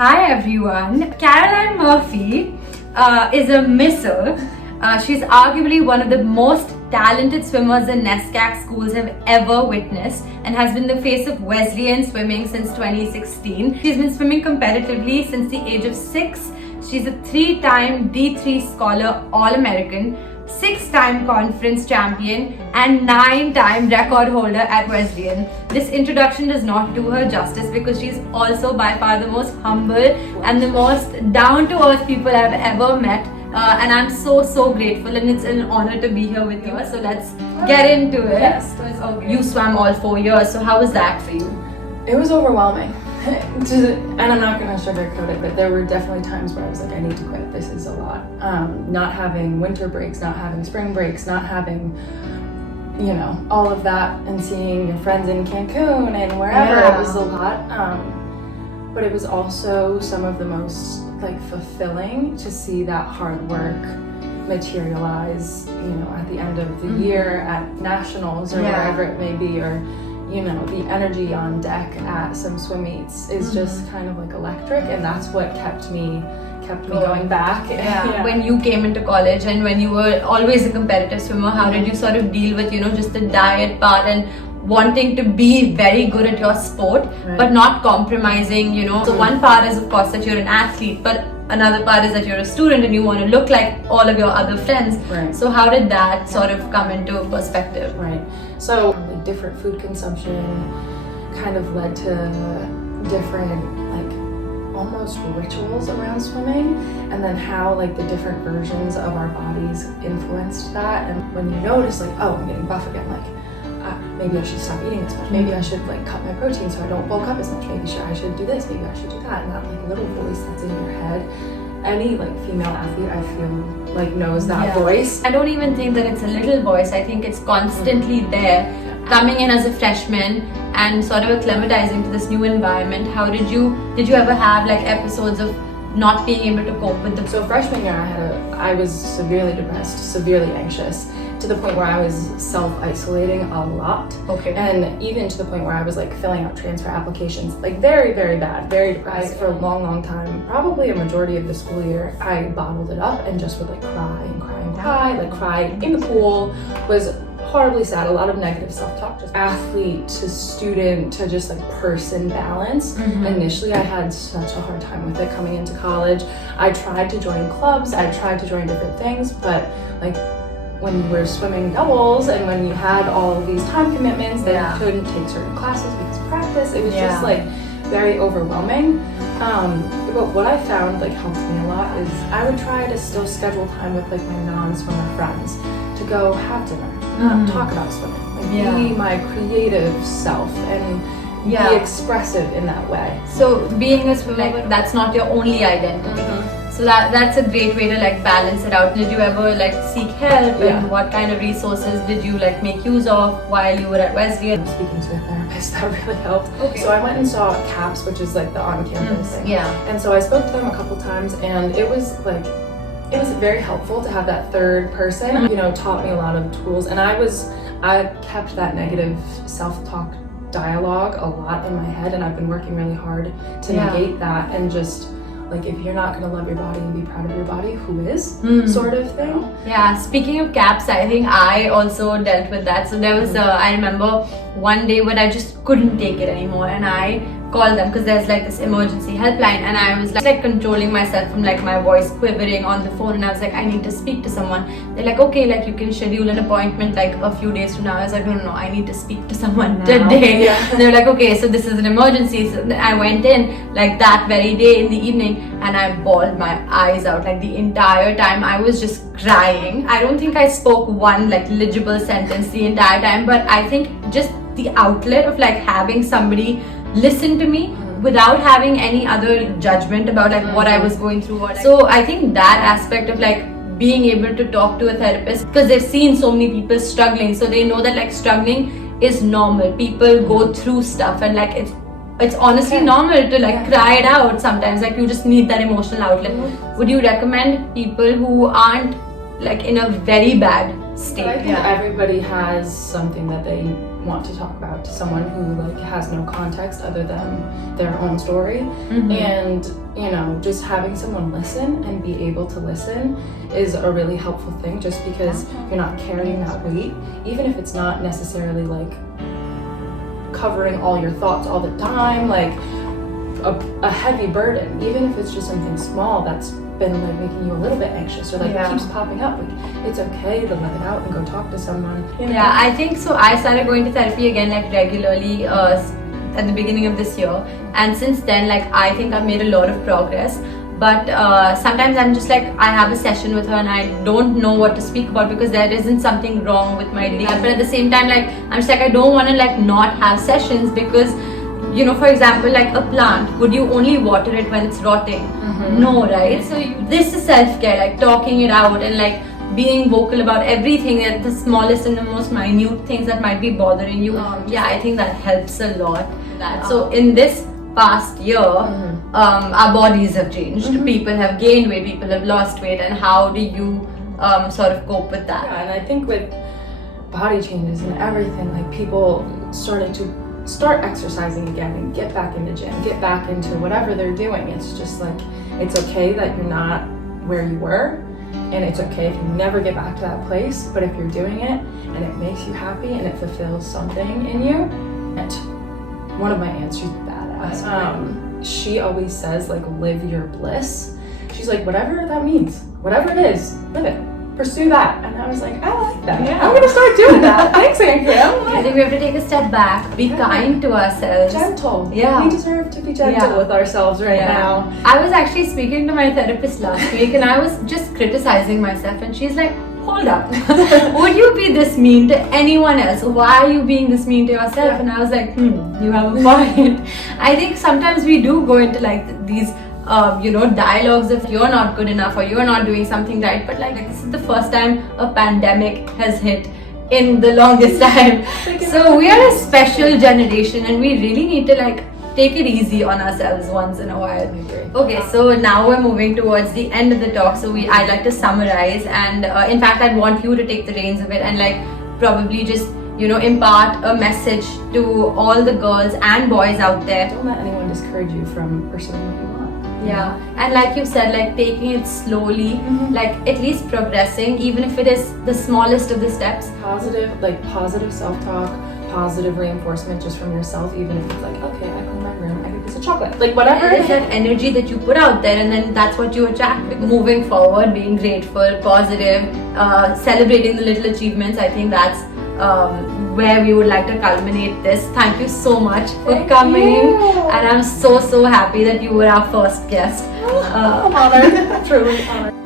Hi everyone. Caroline Murphy is a missile. She's arguably one of the most talented swimmers the NESCAC schools have ever witnessed and has been the face of Wesleyan swimming since 2016. She's been swimming competitively since the age of 6. She's a 3-time D3 scholar All-American, 6-time conference champion and 9-time record holder at Wesleyan. This introduction does not do her justice because she's also by far the most humble and the most down-to-earth people I've ever met. And I'm so grateful, and it's an honor to be here with you. So let's get into it. Yes. Okay. You swam all 4 years, so how was that for you? It was overwhelming. And I'm not going to sugarcoat it, but there were definitely times where I was like, I need to quit. This is a lot. Not having winter breaks, not having spring breaks, not having, all of that, and seeing your friends in Cancun and wherever. It was a lot. But it was also some of the most fulfilling to see that hard work materialize, at the end of the year at nationals or wherever it may be, or the energy on deck at some swim meets is just kind of electric, and that's what kept me going back. When you came into college and when you were always a competitive swimmer, how did you sort of deal with just the diet part and wanting to be very good at your sport, but not compromising, So one part is of course that you're an athlete, but another part is that you're a student and you want to look like all of your other friends. So how did that sort of come into perspective? So different food consumption kind of led to different almost rituals around swimming, and then how the different versions of our bodies influenced that. And when you notice oh, I'm getting buff again, maybe I should stop eating this much, maybe I should cut my protein so I don't bulk up as much, maybe I should do this, maybe I should do that, and that little voice that's in your head. Any female athlete, I feel knows that voice. I don't even think that it's a little voice. I think it's constantly there, coming in as a freshman and sort of acclimatizing to this new environment. How did you ever have episodes of not being able to cope with So freshman year, I was severely depressed, severely anxious, to the point where I was self-isolating a lot. And even to the point where I was filling out transfer applications, very bad, very depressed for a long time. Probably a majority of the school year, I bottled it up and just would cry and cry and cry, cry in the pool, was horribly sad, a lot of negative self-talk, just athlete to student to just person balance. Initially, I had such a hard time with it coming into college. I tried to join clubs, I tried to join different things, but when you were swimming doubles and when you had all of these time commitments, then you couldn't take certain classes because of practice. It was just very overwhelming. But what I found helped me a lot is I would try to still schedule time with my non-swimmer friends to go have dinner, talk about swimming, be my creative self and be expressive in that way. So being a swimmer, that's not your only identity. So that's a great way to balance it out. Did you ever seek help, and what kind of resources did you make use of while you were at Wesleyan? Speaking to a therapist, that really helped. So I went and saw CAPS, which is the on-campus thing. And so I spoke to them a couple times, and it was very helpful to have that third person. Taught me a lot of tools, and I kept that negative self-talk dialogue a lot in my head, and I've been working really hard to negate that and just if you're not going to love your body and be proud of your body, who is? Sort of thing. Speaking of CAPS, I think I also dealt with that. So there was I remember one day when I just couldn't take it anymore, and I called them because there's this emergency helpline, and I was controlling myself from my voice quivering on the phone, and I was I need to speak to someone. They're okay, you can schedule an appointment a few days from now. I was no, I need to speak to someone today. They were okay, so this is an emergency. So I went in that very day in the evening, and I bawled my eyes out the entire time. I was just crying. I don't think I spoke one legible sentence the entire time, but I think just the outlet of having somebody listen to me without having any other judgment about what I was going through. So I think that aspect of being able to talk to a therapist, because they've seen so many people struggling, so they know that struggling is normal. People go through stuff, and it's honestly normal to cry it out sometimes. You just need that emotional outlet. Would you recommend people who aren't in a very bad state? I think everybody has something that they want to talk about to someone who like has no context other than their own story. And you know, just having someone listen and be able to listen is a really helpful thing, just because you're not carrying that weight, even if it's not necessarily like covering all your thoughts all the time, like a heavy burden, even if it's just something small that's been like making you a little bit anxious or like keeps popping up. Like, it's okay to let it out and go talk to someone. You know? Yeah, I think so. I started going to therapy again like regularly at the beginning of this year, and since then, like, I think I've made a lot of progress. But sometimes I'm just like, I have a session with her and I don't know what to speak about because there isn't something wrong with my day. But at the same time, like, I'm just like, I don't want to like not have sessions because, you know, for example, like a plant, would you only water it when it's rotting? No, right? So this is self-care, like talking it out and like being vocal about everything, at the smallest and the most minute things that might be bothering you. Yeah, I think that helps a lot. So in this past year, our bodies have changed. People have gained weight, people have lost weight, and how do you sort of cope with that? Yeah, and I think with body changes and everything, like people starting to start exercising again and get back into gym, get back into whatever they're doing. It's just like, it's okay that you're not where you were, and it's okay if you never get back to that place, but if you're doing it and it makes you happy and it fulfills something in you. And one of my aunts, she's badass. She always says like, live your bliss. She's like, whatever that means, whatever it is, live it. Pursue that. And I was like, I like that. Yeah. I'm gonna start doing that. Thanks, Andrea. I think we have to take a step back, be kind to ourselves. Gentle. Yeah. We deserve to be gentle with ourselves right now. I was actually speaking to my therapist last week and I was just criticizing myself, and she's like, hold up. Would you be this mean to anyone else? Why are you being this mean to yourself? And I was like, you have a point. I think sometimes we do go into like these you know, dialogues if you're not good enough or you're not doing something right, but like this is the first time a pandemic has hit in the longest time. So we are a special generation and we really need to like take it easy on ourselves once in a while. Okay, so now we're moving towards the end of the talk, so I'd like to summarize, and in fact I'd want you to take the reins of it and like probably just, you know, impart a message to all the girls and boys out there. Don't let anyone discourage you from pursuing what you want. Yeah, and like you said, like taking it slowly, like at least progressing, even if it is the smallest of the steps. Positive self-talk, positive reinforcement just from yourself, even if it's like, okay, I clean my room, I get a piece of chocolate, like whatever. It's that energy that you put out there, and then that's what you attract. Moving forward, being grateful, positive, celebrating the little achievements, I think that's where we would like to culminate this. Thank you so much for coming, and I'm so happy that you were our first guest. I'm honored, truly honored.